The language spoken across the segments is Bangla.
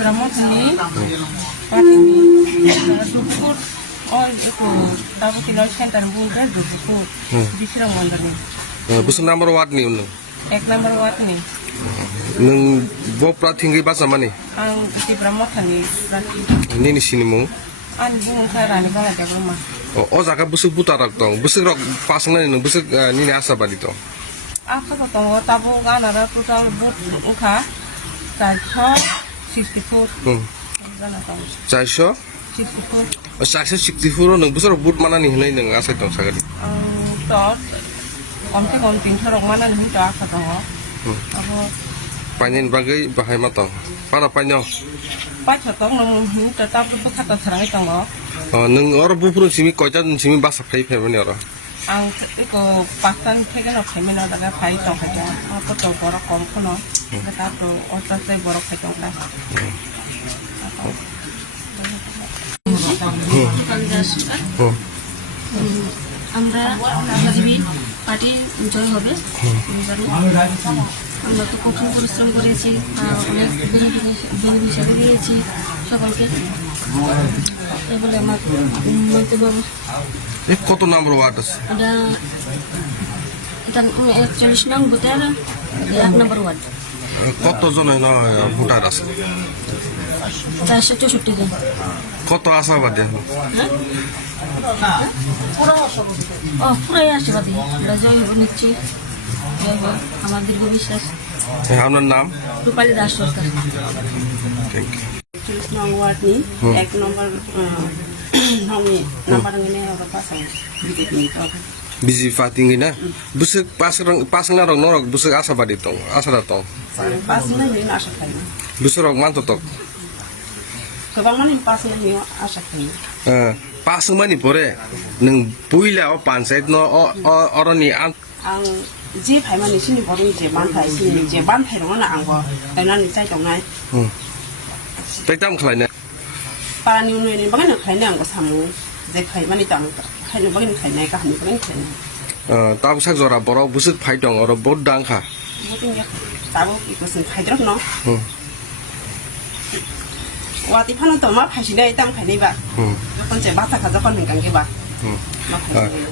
Ramotni, Patini, Dukkur, all the Tabakino Center Bulgar, Dukkur, Bishra Mondani. Busuk number what ni unang? Ek number what ni? Nung bo pratinggi basa mani? Ang si Ramotani, Nini sini mo? Ang buong karani bala jagama. O jaga busuk buta rak tong. Busuk rak pasang na nung busuk nini asa ba dito? Ako to tong tabo ganara total but ukha, Salcho, 64. Chaisho? 64. O chaisho 64 nung busuk but mana ni hinay nung asa tong sagadi? Tot, omte konting sarong mana ni to ako to. Ako Panyin bagay bahay matong. Para panyo. pacho tong nung to tabo bukata sarang itong mo. Nung ora bupurun simi kojan simi basa kai pe bani ora. Ang iko pasan থেকে না Femina daga phai to kaya ako to boro kom kono kata to ota sai boro kaya to na আমরা বিজেপি পার্টি জয় হবে আমরা তো কঠিন পরিশ্রম করেছি অনেক বেনিফিশিয়ারি দিয়েছি সকলকে এই বলে আমার মন্তব্য কত নাম্বার ওয়ার্ড আছে? এটা 41 নং বুথের 1 নম্বর ওয়ার্ড। কতজন ভোটার আছে? 464 জন। কত আশাবাদী? পুরাই আশাবাদী আমরা জয় হব নিচ্ছি আমার দীর্ঘ বিশ্বাস। আপনার নাম? রূপালী দাস সরকার। Thank you. 40 নং ওয়ার্ড ni 1 নম্বর number ngene apa pasang bikin to Biji fatingi na. Busuk pasang na rong norok busuk asabadi tong. Asada tong. pasang ni asa kai Busuk rong manto tok. kebang mana pasang ni asa kai Pasang mani pore nung puila o pansait no oroni an ang je phai mani sini boru je ban thai sini je ban thai rong na ang bo kai na ni sai tong nai Pektam khlai na. para ni ni bang na khai na ang ko samu je khai mani tam khai no bang khai nai ka han bang khai Tab sak jora borok busuk phai tong oro bod dang kha. buting ya tabo ki ko sin khai drok no wati phano to ma phai sinai tam khai nei ba kon je ba ta kha kon min kang ke ba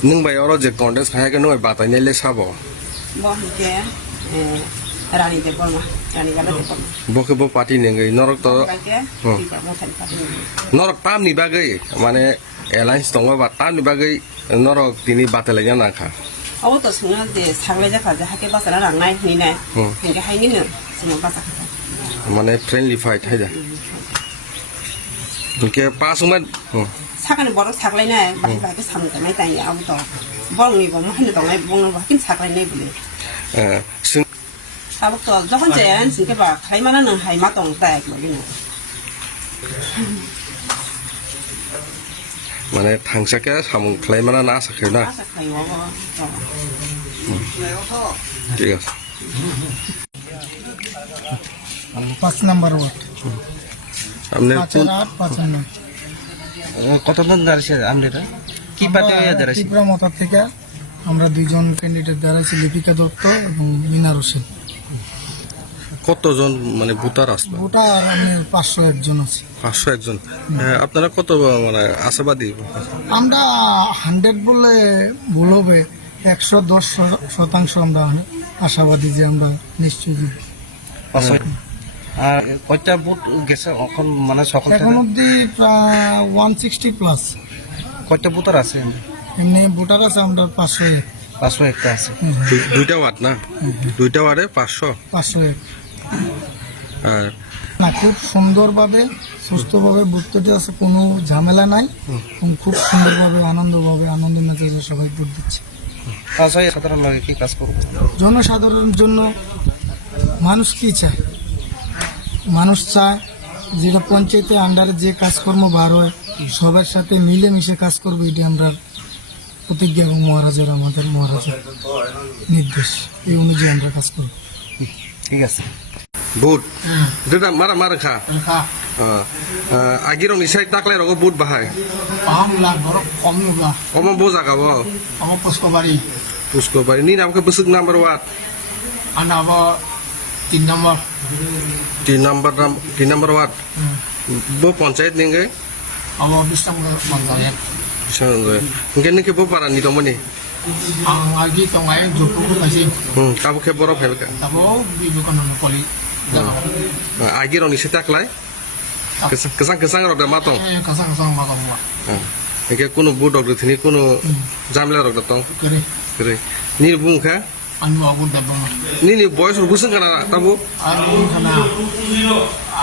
Nung bai oro je contest phai ka noi batai ne le sabo. bo hi ke rani de bol ma rani bala de bol Boke bo party ne ngai norok to ka ke ti ka mo than pa norok tam ni bagai mane alliance tong ba tam ni bagai norok tini batale ya na kha. aw to suna de sagle ja kha ja ke ba sara rang nai ni nai ni ke hai ni ne sino ba sa kha Mane friendly fight hai da. Ke pasung 사가는 뭐로 사글이네 많이 많이 사는 거 많이 다니 아무도 뻥이 뭐 하는 동안 뻥은 뭐 힘 사글이네 그래 sing 아무도 저 번째 진짜 봐 할만한 할마 동대 그러기는 mane thangsake samung khlai mana na sakhe na. 아사 가요 ঠিক আছে। 5 নম্বর ওয়ার্ড আপনি 5 নম্বর কতজন দাঁড়িয়েছে আপনারা কি পার্টি হয়ে দাঁড়িয়েছে? ত্রিপুরা মতা থেকে আমরা দুইজন ক্যান্ডিডেট দাঁড়াইছি লিপিকা দত্ত এবং মিনা রশিদ। কতজন মানে ভোটার আসবে? ভোটার আমি 501 জন আছি। 501 জন। আপনারা কত মানে আশাবাদী? আমরা 100 বলে ভুল হবে 110% আমরা আশাবাদী যে আমরা নিশ্চয়ই জিতব। আর কয়টা ভোট গেছে এখন মানে সকল এখন অব্দি 160 প্লাস। কয়টা ভোটার আছে? এমনি ভোটার আছে আমরা 501। 501টা আছে। দুইটা ওয়ার্ড না? দুইটা ওয়ার্ডে 500। 501 আর না খুব সুন্দরভাবে সুস্থভাবে ভোটতে আছে, কোনো ঝামেলা নাই এবং খুব সুন্দরভাবে আনন্দ মেজাজে সবাই ভোট দিচ্ছে। সাধারণ লোকে কি কাজ করবো? জনসাধারণের জন্য মানুষ কি চায়? মানুষ চায় যেটা পঞ্চায়েতে আন্ডারে যে কাজকর্ম বার হয় সবার সাথে মিলেমিশে কাজ করবো, এটি আমরা প্রতিজ্ঞা এবং আমাদের মহারাজের নির্দেশ, এই অনুযায়ী আমরা কাজ করবো। ঠিক আছে। ভোট দুটা মারা খা আগির নিশাই তাকলে রগ ভোট বাহাই কম বো জাগাব পুষ্কবাড়ি নি নামকে বসুক নাম্বার ওয়ার্ড 3 নম্বর তিন নম্বর ওয়ার্ড bo পঞ্চায়েত নিঙ্গে Abo bisa mengayak. সঙ্গে ইংকে নাকি bo পারা নি দমনি Ang lagi tongay jopo ko kasi কাবো খে বড় ফেলকা tabo bibo kan ng poli. আগে রনি সে তাকলাই কেসাং রক মা তো Kasang matong ma. ইংকে কোনো বু ডক দিনি কোনো জামলা রক দং Kere রে নি বুংখা anu aku dabang. নি বয়স বুসং কানা তাবো Aku kana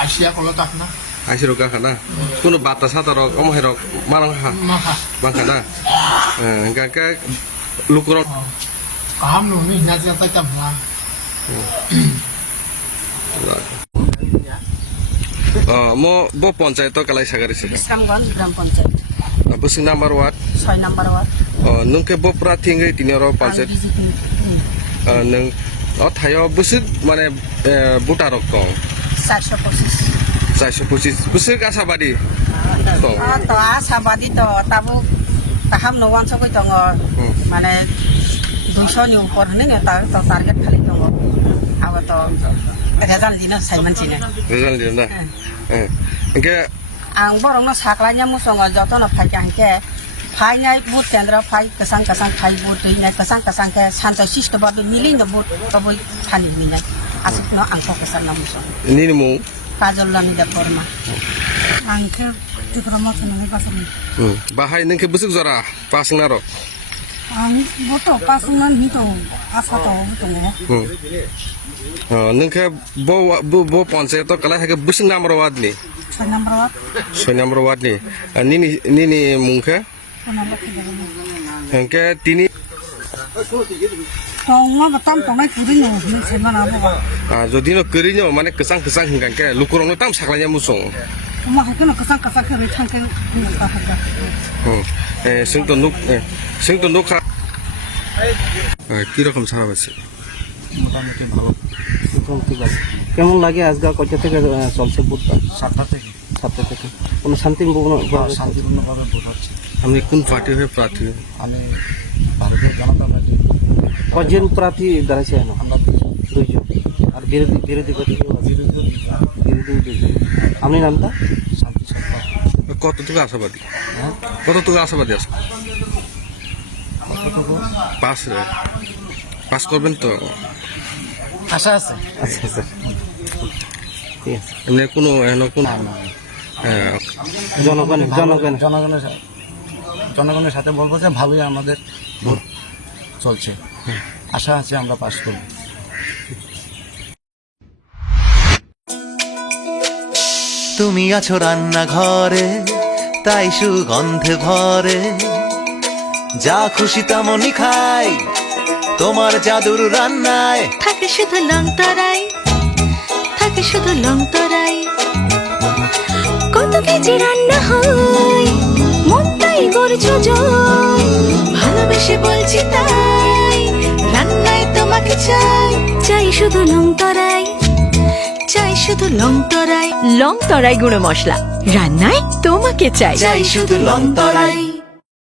Asia kalau tak na. আইসি রকা খানা কোনো বাতা সাতা রক অমহে রক মারং হা Maka বাংখানা গাকা লুকর kaham lo ni nasi apa tam na. mo bo panchayat কালাই সাগারিছে বিশ্রামগঞ্জ গ্রাম পঞ্চায়েত বুসিং নাম্বার ওয়ার্ড 6 নম্বর ward nungke bo pratingai tinero pancet nung thayo busuk mane buta rok tong 425 busuk asabadi tong তো আশাবাদী তো তাবো কাহাম নওয়ান সবই দङ মানে 200 नि ऊपर ने तार तो टार्गेट खाली दङ अब तो रेजाल्ट दिन साइमन सिने result dia na engke आं बरंनो साक्लाnya मुसङ जतन फाइकांके फाइनाय बुट केन्द्र फाइ कसang फाइ बुट दैनाय कसang के सानजौ सिस्ट बाबे मिलिन द बुट तबै फानि मिनाय आसिकनो आंखौ कसang नामुसङ ni mu काजल नामी द फरमा आंखो दिग्रमा थननै बासनि bahai nungke busuk jora pasing naro आं बतो पासुंनान हितो आसातो दङ nungke bo pancayat kalai hake busuk number ward ni 6 নম্বর ward 6 number ward ni ni mungke engke tini tongma batam tongai pudino ni semana abo যদি no kerinya mane kesang hingga ke lukurong no tam saklanya musong ma hakena kasang ke rechangke ta hakka sing to nuk কি রকম সারা আছে মোটামুটি ভালো ঠিক আছে কেমন লাগে আজকে কয়টা থেকে চলছে বুথটা 7টা থেকে 7টা থেকে কোনো শান্তিপূর্ণভাবে ভোট হচ্ছে। আপনি কোন পার্টি হয়ে প্রার্থী আমি ভারতীয় জনতা পার্টি কজন প্রার্থী দাঁড়াইছে এখন আমরা 2 জন আর বিরোধী পার্টি দুইজন আপনি নামটা শান্তি সরকার কতটুকু আশাবাদী কতটুকু আশাবাদী আছে পাস করবেন তো আশা আছে। আচ্ছা স্যার ঠিক আছে এমনি কোনো কোনো জনগণের সাথে বলবো যে ভালোই আমাদের ভোট চলছে, আশা আছে আমরা পাস করব। তুমি আছো রান্নাঘরে তাই সুগন্ধে ভরে, যা খুশি তেমনই খাই তোমার জাদুর রান্নায়। থাকে শুধু লং তরাই, থাকে শুধু লং তরাই, কত কেজি রান্না হয় মন তাই করছো জয়, ভালোবেসে বলছি তাই রান্নায় তোমাকে চাই, চাই শুধু লং তরাই, চাই শুধু লং তরাই। লং তরাই গুঁড়ো মশলা রান্নায় তোমাকে চাই, চাই শুধু লং তরাই।